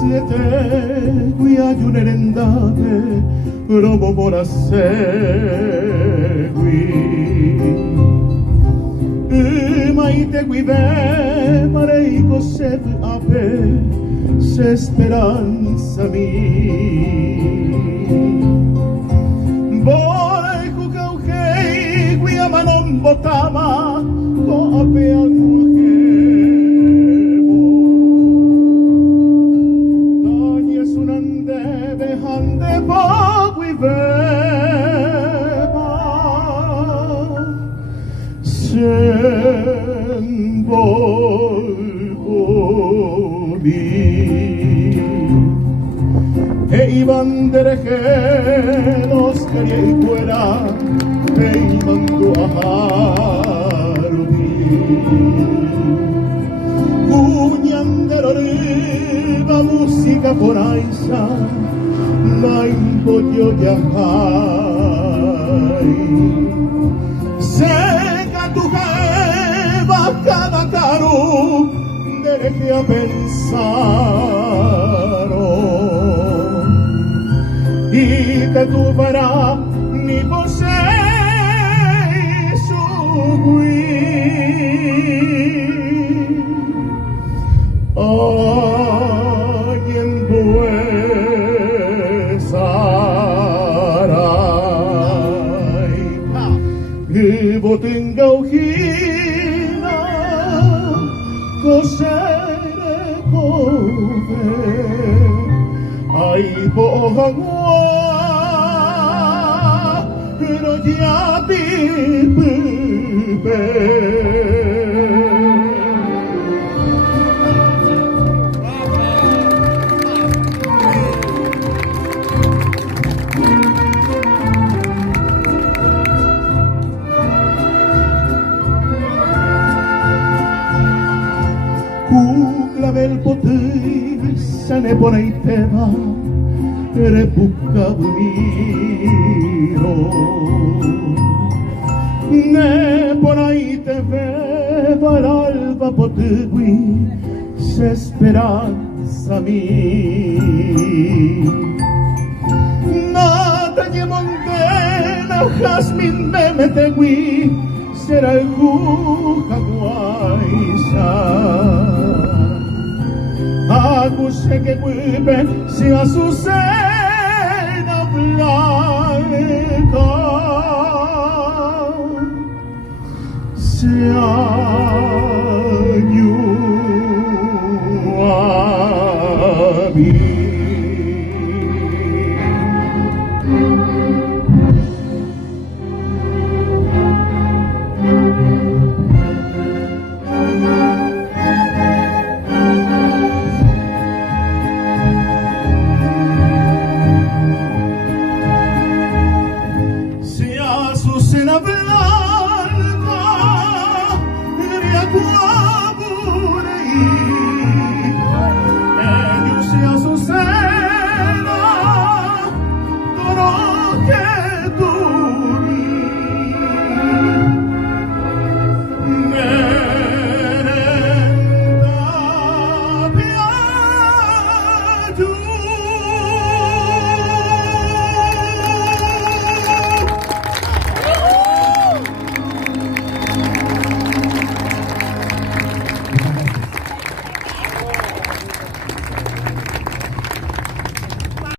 Siete qui ayunerendave robo por segui maite qui ve marei coset ape se speranza mi voi cu cauchei qui amanon botama co ape e iban derejeros quería y fuera e iban guajarubi cuñandero riba música por aisa la impoyo yajai seca tu jaeva cada caro dereje a pensar y te tuvará ni posee su ay en buesaray que botenga ojina cosere pobre ay pohangwa pero ya vive clavel potir se ne pone y te va ere busca miro ne pone y te ve para alba potigui se esperanza mi nada ye mondena jazmín me metegui será el jujaguaisa acuse que vuelve si a su cena blanca se